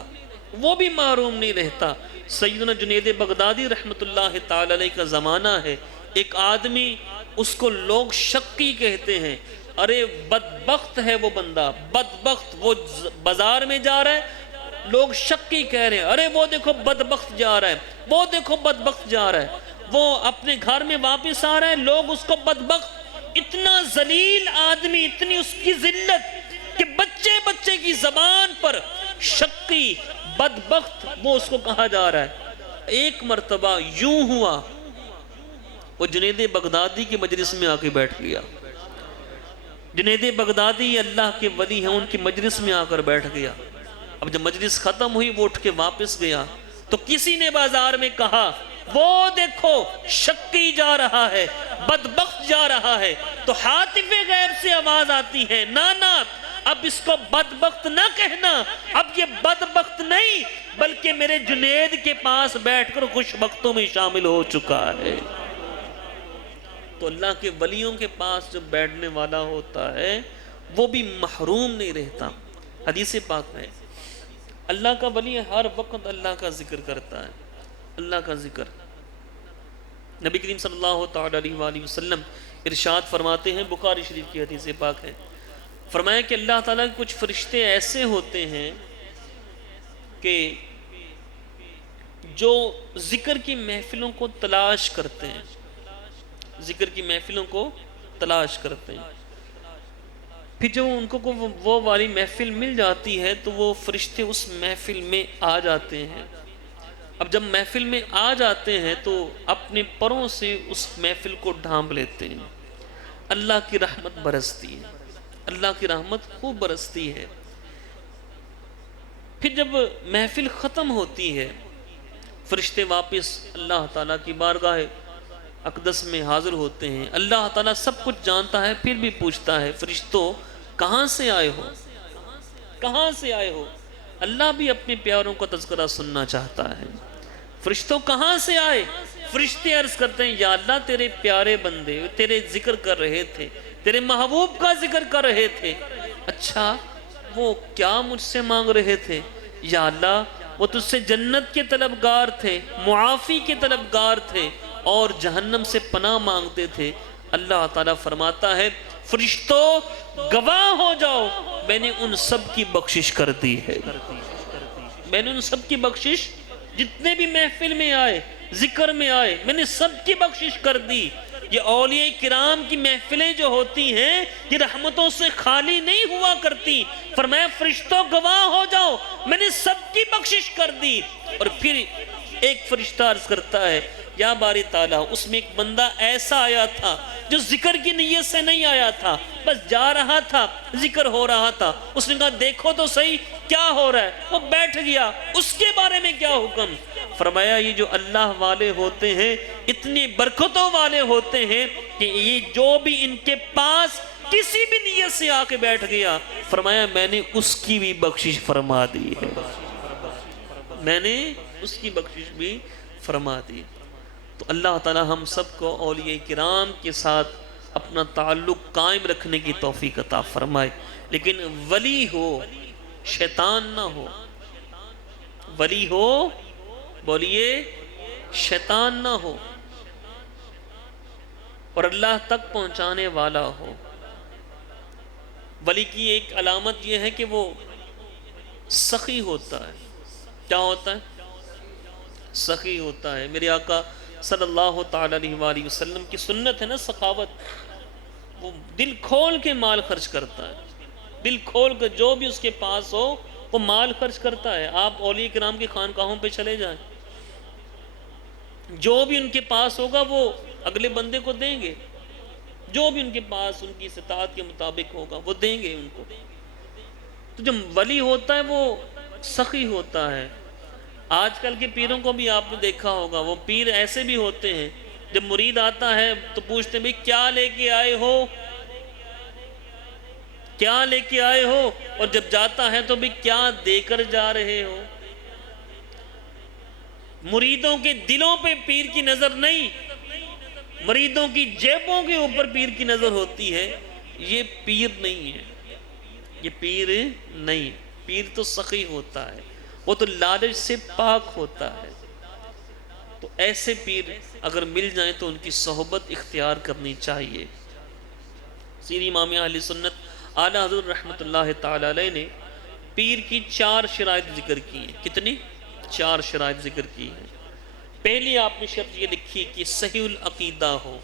وہ بھی محروم نہیں رہتا۔ سیدنا جنید بغدادی رحمت اللہ تعالی علیہ کا زمانہ ہے، ایک آدمی اس کو لوگ شقی کہتے ہیں، ارے بدبخت ہے وہ بندہ، بدبخت، وہ بازار میں جا رہا ہے، لوگ شقی کہہ رہے ہیں، ارے وہ دیکھو بدبخت جا رہا ہے، وہ دیکھو بدبخت جا رہا ہے، وہ اپنے گھر میں واپس آ رہا ہے، لوگ اس کو بدبخت، اتنا ذلیل آدمی، اتنی اس کی ذلت کہ بچے بچے کی زبان پر شقی، بدبخت وہ اس کو کہا جا رہا ہے۔ ایک مرتبہ یوں ہوا وہ جنید بغدادی کی مجلس میں آ کے بیٹھ گیا۔ جنید بغدادی اللہ کے ولی ہیں، ان کی مجلس میں آ کر بیٹھ گیا۔ اب جب مجلس ختم ہوئی وہ اٹھ کے واپس گیا تو کسی نے بازار میں کہا وہ دیکھو شقی جا رہا ہے، بدبخت جا رہا ہے، تو حاطف غیب سے آواز آتی ہے، نانا اب اس کو بدبخت نہ کہنا، اب یہ بدبخت نہیں بلکہ میرے جنید کے پاس بیٹھ کر خوش بختوں میں شامل ہو چکا ہے۔ تو اللہ کے ولیوں کے پاس جو بیٹھنے والا ہوتا ہے وہ بھی محروم نہیں رہتا۔ حدیث پاک میں اللہ کا ولی ہر وقت اللہ کا ذکر کرتا ہے، اللہ کا ذکر۔ نبی کریم صلی اللہ تعالی علیہ وآلہ وسلم ارشاد فرماتے ہیں، بخاری شریف کی حدیث پاک ہے، فرمایا کہ اللہ تعالیٰ کے کچھ فرشتے ایسے ہوتے ہیں کہ جو ذکر کی محفلوں کو تلاش کرتے ہیں، ذکر کی محفلوں کو تلاش کرتے ہیں، پھر جب ان کو وہ والی محفل مل جاتی ہے تو وہ فرشتے اس محفل میں آ جاتے ہیں۔ اب جب محفل میں آ جاتے ہیں تو اپنے پروں سے اس محفل کو ڈھانپ لیتے ہیں، اللہ کی رحمت برستی ہے، اللہ کی رحمت خوب برستی ہے۔ پھر جب محفل ختم ہوتی ہے فرشتے واپس اللہ تعالیٰ کی بارگاہ اقدس میں حاضر ہوتے ہیں۔ اللہ تعالیٰ سب کچھ جانتا ہے پھر بھی پوچھتا ہے، فرشتوں کہاں سے آئے ہو، کہاں سے آئے ہو؟ اللہ بھی اپنے پیاروں کا تذکرہ سننا چاہتا ہے۔ فرشتوں کہاں سے آئے؟ فرشتے عرض کرتے ہیں، یا اللہ تیرے پیارے بندے تیرے ذکر کر رہے تھے، تیرے محبوب کا ذکر کر رہے تھے۔ اچھا وہ کیا مجھ سے مانگ رہے تھے؟ یا اللہ وہ تجھ سے جنت کے طلبگار تھے، معافی کے طلبگار تھے، اور جہنم سے پناہ مانگتے تھے۔ اللہ تعالیٰ فرماتا ہے فرشتوں گواہ ہو جاؤ، میں نے ان سب کی بخشش کر دی ہے۔ میں نے ان سب کی بخشش، جتنے بھی محفل میں آئے، ذکر میں آئے، میں نے سب کی بخشش کر دی۔ یہ اولیاء کرام کی محفلیں جو ہوتی ہیں یہ رحمتوں سے خالی نہیں ہوا کرتی۔ فرمایا فرشتوں گواہ ہو جاؤ، میں نے سب کی بخشش کر دی۔ اور پھر ایک فرشتہ عرض کرتا ہے یا باری تعالیٰ، اس میں ایک بندہ ایسا آیا تھا جو ذکر کی نیت سے نہیں آیا تھا، بس جا رہا تھا، ذکر ہو رہا تھا، اس نے کہا دیکھو تو صحیح کیا ہو رہا ہے، وہ بیٹھ گیا، اس کے بارے میں کیا حکم؟ فرمایا یہ جو اللہ والے ہوتے ہیں اتنی برکتوں والے ہوتے ہیں کہ یہ جو بھی ان کے پاس کسی بھی نیت سے آ کے بیٹھ گیا، فرمایا میں نے اس کی بھی بخشش فرما دی ہے، میں نے اس کی بخشش بھی فرما دی۔ تو اللہ تعالی ہم سب کو اولیاء کرام کے ساتھ اپنا تعلق قائم رکھنے کی توفیق عطا فرمائے، لیکن ولی ہو، شیطان نہ ہو۔ ولی ہو، بولیے شیطان نہ ہو، اور اللہ تک پہنچانے والا ہو۔ ولی کی ایک علامت یہ ہے کہ وہ سخی ہوتا ہے۔ کیا ہوتا ہے؟ سخی ہوتا ہے۔ میرے آقا صلی اللہ تعالی علیہ وآلہ وسلم کی سنت ہے نا سخاوت، وہ دل کھول کے مال خرچ کرتا ہے، دل کھول کے جو بھی اس کے پاس ہو وہ مال خرچ کرتا ہے۔ آپ اولیاء کرام کی خانقاہوں پہ چلے جائیں، جو بھی ان کے پاس ہوگا وہ اگلے بندے کو دیں گے، جو بھی ان کے پاس ان کی استطاعت کے مطابق ہوگا وہ دیں گے ان کو۔ تو جو ولی ہوتا ہے وہ سخی ہوتا ہے۔ آج کل کے پیروں کو بھی آپ نے دیکھا ہوگا، وہ پیر ایسے بھی ہوتے ہیں جب مرید آتا ہے تو پوچھتے ہیں بھئی کیا لے کے آئے ہو، کیا لے کے آئے ہو، اور جب جاتا ہے تو بھی کیا دے کر جا رہے ہو۔ مریدوں کے دلوں پہ پیر کی نظر نہیں، مریدوں کی جیبوں کے اوپر پیر کی نظر ہوتی ہے۔ یہ پیر نہیں ہے، یہ پیر نہیں۔ پیر تو سخی ہوتا ہے، وہ تو لالچ سے پاک ہوتا ہے۔ تو ایسے پیر اگر مل جائیں تو ان کی صحبت اختیار کرنی چاہیے۔ سیدی امام اہل سنت اعلی حضرت رحمۃ اللہ تعالی علیہ نے پیر کی 4 شرائط ذکر کی ہیں۔ کتنی؟ 4 شرائط ذکر کی ہیں۔ پہلی آپ نے شرط یہ لکھی کہ صحیح العقیدہ ہو،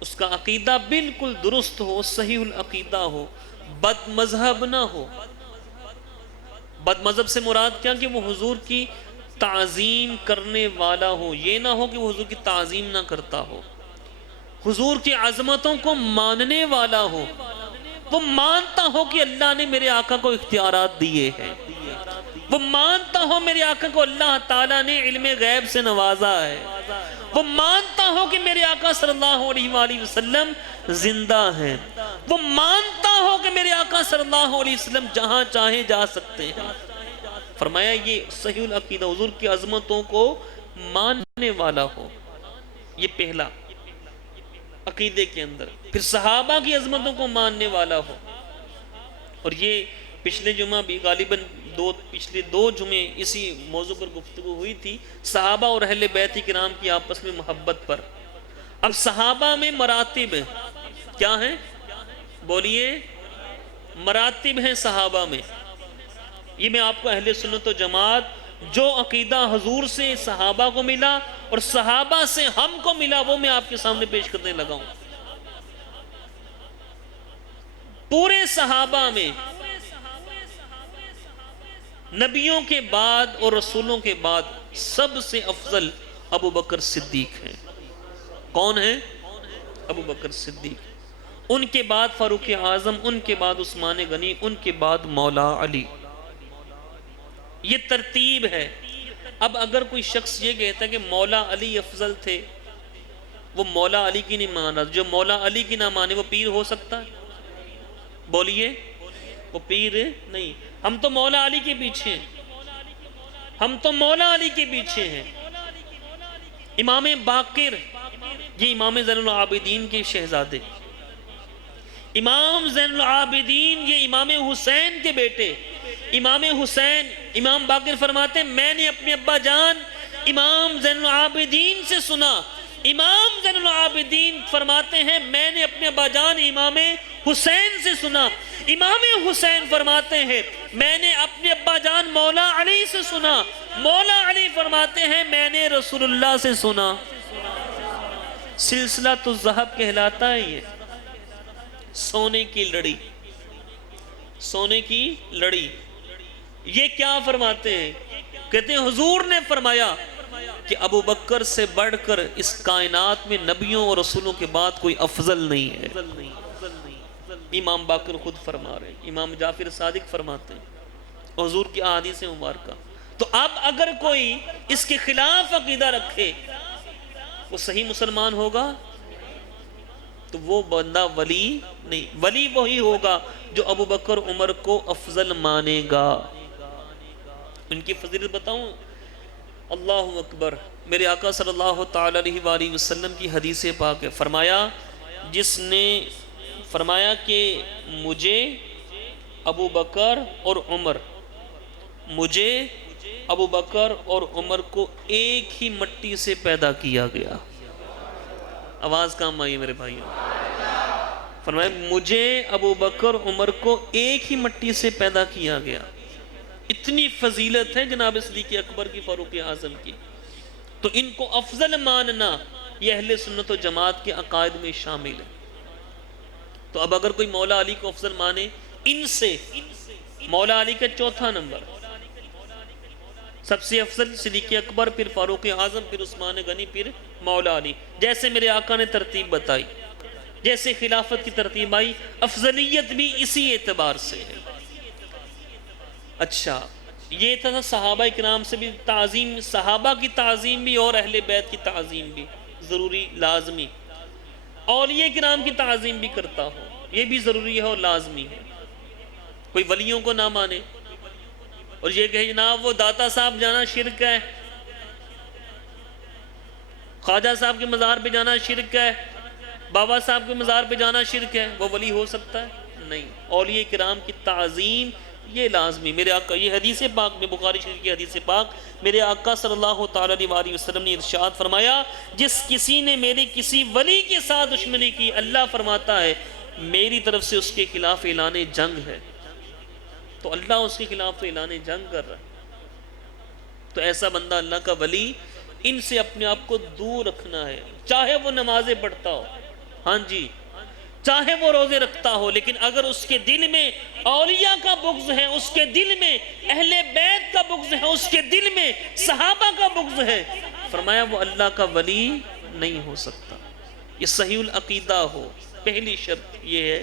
اس کا عقیدہ بالکل درست ہو، صحیح العقیدہ ہو، بد مذہب نہ ہو۔ بد مذہب سے مراد کیا؟ کہ وہ حضور کی تعظیم کرنے والا ہو، یہ نہ ہو کہ وہ حضور کی تعظیم نہ کرتا ہو۔ حضور کی عظمتوں کو ماننے والا ہو، وہ مانتا ہو کہ اللہ نے میرے آقا کو اختیارات دیے ہیں، وہ مانتا ہو میرے آقا کو اللہ تعالیٰ نے علم غیب سے نوازا ہے، وہ مانتا ہو کہ میرے آقا صلی اللہ علیہ وآلہ وسلم زندہ ہیں، وہ مانتا ہو کہ میرے آقا صلی اللہ علیہ وسلم جہاں چاہے جا سکتے ہیں۔ فرمایا یہ صحیح العقیدہ، حضور کی عظمتوں کو ماننے والا ہو، یہ پہلا عقیدے کے اندر۔ پھر صحابہ کی عظمتوں کو ماننے والا ہو، اور یہ پچھلے جمعہ بھی غالباً پچھلے 2 جمعے اسی موضوع پر گفتگو ہوئی تھی، صحابہ اور اہل بیت کرام کی آپس میں محبت پر۔ اب صحابہ میں مراتب ہیں، کیا ہیں؟ بولیے، مراتب ہیں صحابہ میں۔ یہ میں آپ کو اہل سنت و جماعت جو عقیدہ حضور سے صحابہ کو ملا اور صحابہ سے ہم کو ملا وہ میں آپ کے سامنے پیش کرنے لگا ہوں۔ پورے صحابہ میں نبیوں کے بعد اور رسولوں کے بعد سب سے افضل ابو بکر صدیق ہیں۔ کون ہیں؟ ابو بکر صدیق۔ ان کے بعد فاروق اعظم، ان کے بعد عثمان غنی، ان کے بعد مولا علی۔ یہ ترتیب ہے۔ اب اگر کوئی شخص یہ کہتا ہے کہ مولا علی افضل تھے، وہ مولا علی کی نہیں مان رہا، جو مولا علی کی نہ مانے وہ پیر ہو سکتا ہے؟ بولیے، وہ پیر نہیں۔ ہم تو مولا علی کے پیچھے ہیں، ہم تو مولا علی کے پیچھے ہیں۔ امام باقر، یہ امام زین العابدین کے شہزادے، امام زین العابدین یہ امام حسین کے بیٹے امام حسین، امام باقر فرماتے ہیں میں نے اپنے ابا جان امام زین العابدین سے سنا. امام زین العابدین فرماتے ہیں میں نے اپنے ابا جان امام حسین سے سنا. امام حسین فرماتے ہیں میں نے اپنے ابا جان مولا علی سے سنا. مولا علی فرماتے ہیں میں نے رسول اللہ سے سنا. سلسلہ تو الذہب کہلاتا ہے. یہ سونے کی لڑی، سونے کی لڑی. یہ کیا فرماتے ہیں؟ کہتے ہیں حضور نے فرمایا کہ ابو بکر سے بڑھ کر اس کائنات میں نبیوں اور رسولوں کے بعد کوئی افضل نہیں ہے. امام باقر خود فرما رہے ہیں، امام جعفر صادق فرماتے ہیں، حضور کی احادیث مبارکہ. تو اب اگر کوئی اس کے خلاف عقیدہ رکھے وہ صحیح مسلمان ہوگا؟ تو وہ بندہ ولی نہیں. ولی وہی ہوگا جو ابو بکر عمر کو افضل مانے گا. ان کی فضیلت بتاؤں؟ اللہ اکبر. میرے آقا صلی اللہ تعالی علیہ وآلہ وسلم کی حدیث پاک ہے، فرمایا جس نے فرمایا کہ مجھے ابو بکر اور عمر، مجھے ابو بکر اور عمر کو ایک ہی مٹی سے پیدا کیا گیا. آواز کام آئی میرے بھائیوں. فرمایا مجھے ابو بکر عمر کو ایک ہی مٹی سے پیدا کیا گیا. اتنی فضیلت ہے جناب صدیق اکبر کی، فاروق اعظم کی. تو ان کو افضل ماننا یہ اہل سنت و جماعت کے عقائد میں شامل ہے. تو اب اگر کوئی مولا علی کو افضل مانے ان سے، مولا علی کا چوتھا نمبر، سب سے افضل صدیق اکبر، پھر فاروق اعظم، پھر عثمان غنی، پھر مولا علی. جیسے میرے آقا نے ترتیب بتائی، جیسے خلافت کی ترتیب آئی، افضلیت بھی اسی اعتبار سے ہے. اچھا یہ تھا صحابہ کرام سے بھی تعظیم، صحابہ کی تعظیم بھی اور اہل بیت کی تعظیم بھی ضروری لازمی. اولیاء کرام کی تعظیم بھی کرتا ہو یہ بھی ضروری ہے اور لازمی ہے. کوئی ولیوں کو نہ مانے اور یہ کہے جناب وہ داتا صاحب جانا شرک ہے، خواجہ صاحب کے مزار پہ جانا شرک ہے، بابا صاحب کے مزار پہ جانا شرک ہے، وہ ولی ہو سکتا ہے؟ نہیں. اولیاء کرام کی تعظیم یہ لازمی. میرے آقا، یہ حدیث پاک میں، بخاری شریف کی حدیث پاک، میرے آقا صلی اللہ تعالی علیہ وسلم نے ارشاد فرمایا جس کسی نے میری کسی ولی کے ساتھ دشمنی کی، اللہ فرماتا ہے میری طرف سے اس کے خلاف اعلان جنگ ہے. تو اللہ اس کے خلاف تو اعلان جنگ کر رہا ہے. تو ایسا بندہ اللہ کا ولی، ان سے اپنے آپ کو دور رکھنا ہے. چاہے وہ نمازیں پڑھتا ہو، ہاں جی، چاہے وہ روزے رکھتا ہو، لیکن اگر اس کے دل میں اولیاء کا بغض ہے، اس کے دل میں اہل بیت کا بغض ہے، اس کے دل میں صحابہ کا بغض ہے، فرمایا وہ اللہ کا ولی نہیں ہو سکتا. یہ صحیح العقیدہ ہو. پہلی شرط یہ ہے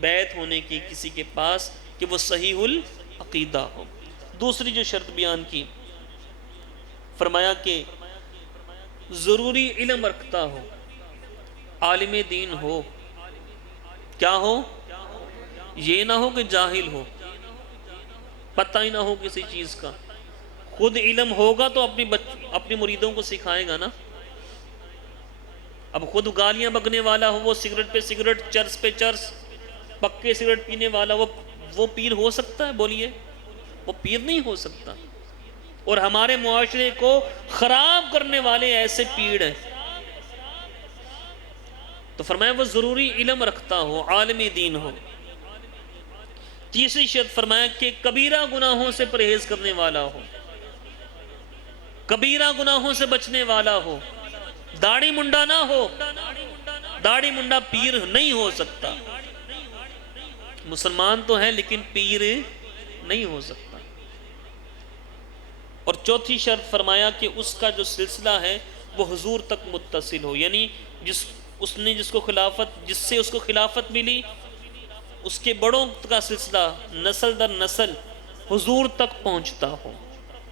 بیت ہونے کی کسی کے پاس کہ وہ صحیح العقیدہ ہو. دوسری جو شرط بیان کی، فرمایا کہ ضروری علم رکھتا ہو، عالم دین ہو. کیا ہو؟ یہ نہ ہو کہ جاہل ہو، پتہ ہی نہ ہو کسی چیز کا. خود علم ہوگا تو اپنے مریدوں کو سکھائے گا نا. اب خود گالیاں بکنے والا ہو، وہ سگریٹ پہ سگریٹ، چرس پہ چرس، پکے سگریٹ پینے والا، وہ پیر ہو سکتا ہے؟ بولیے، وہ پیر نہیں ہو سکتا. اور ہمارے معاشرے کو خراب کرنے والے ایسے پیر ہیں. تو فرمایا وہ ضروری علم رکھتا ہو، عالم دین ہو. تیسری شرط فرمایا کہ کبیرہ گناہوں سے پرہیز کرنے والا ہو، کبیرہ گناہوں سے بچنے والا ہو. داڑھی منڈا نہ ہو. داڑھی منڈا پیر نہیں ہو سکتا. مسلمان تو ہے لیکن پیر نہیں ہو سکتا. اور چوتھی شرط فرمایا کہ اس کا جو سلسلہ ہے وہ حضور تک متصل ہو، یعنی جس سے اس کو خلافت ملی، اس کے بڑوں کا سلسلہ نسل در نسل حضور تک پہنچتا ہو.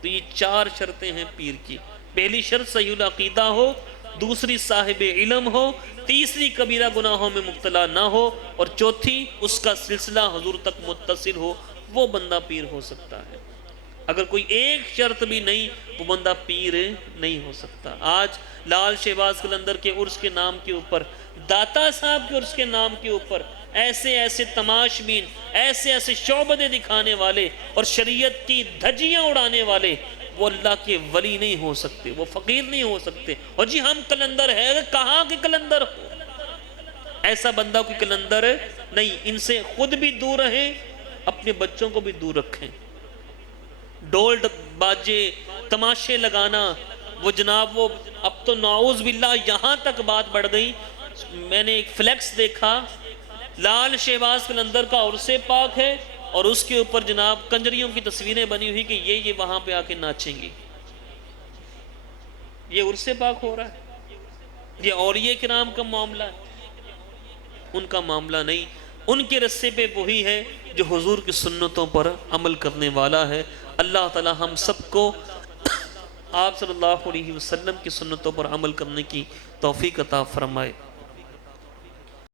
تو یہ چار شرطیں ہیں پیر کی. پہلی شرط صحیح العقیدہ ہو، دوسری صاحب علم ہو، تیسری کبیرہ گناہوں میں مبتلا نہ ہو، اور چوتھی اس کا سلسلہ حضور تک متصل ہو. وہ بندہ پیر ہو سکتا ہے. اگر کوئی ایک شرط بھی نہیں، وہ بندہ پیر نہیں ہو سکتا. آج لال شہباز قلندر کے عرس کے نام کے اوپر، داتا صاحب کے عرس کے نام کے اوپر ایسے ایسے تماش بین، ایسے ایسے شعبدے دکھانے والے اور شریعت کی دھجیاں اڑانے والے، وہ اللہ کے ولی نہیں ہو سکتے، وہ فقیر نہیں ہو سکتے۔ اور جی ہم کلندر ہیں، کہاں کے کلندر ہو؟ ایسا بندہ کوئی کلندر نہیں۔ ان سے خود بھی دور رہیں، اپنے بچوں کو بھی دور رکھیں۔ ڈول باجے تماشے لگانا، وہ جناب وہ اب تو نعوذ باللہ یہاں تک بات بڑھ گئی۔ میں نے ایک فلیکس دیکھا، لال شہباز کلندر کا عرس پاک ہے اور اس کے اوپر جناب کنجریوں کی تصویریں بنی ہوئی کہ یہ وہاں پہ آ کے ناچیں گے۔ یہ عرس پاک ہو رہا ہے، یہ اولیاء کرام کا معاملہ ہے، ان کا معاملہ نہیں۔ ان کے رسے پہ وہی ہے جو حضور کی سنتوں پر عمل کرنے والا ہے۔ اللہ تعالی ہم سب کو آپ صلی اللہ علیہ وسلم کی سنتوں پر عمل کرنے کی توفیق عطا فرمائے۔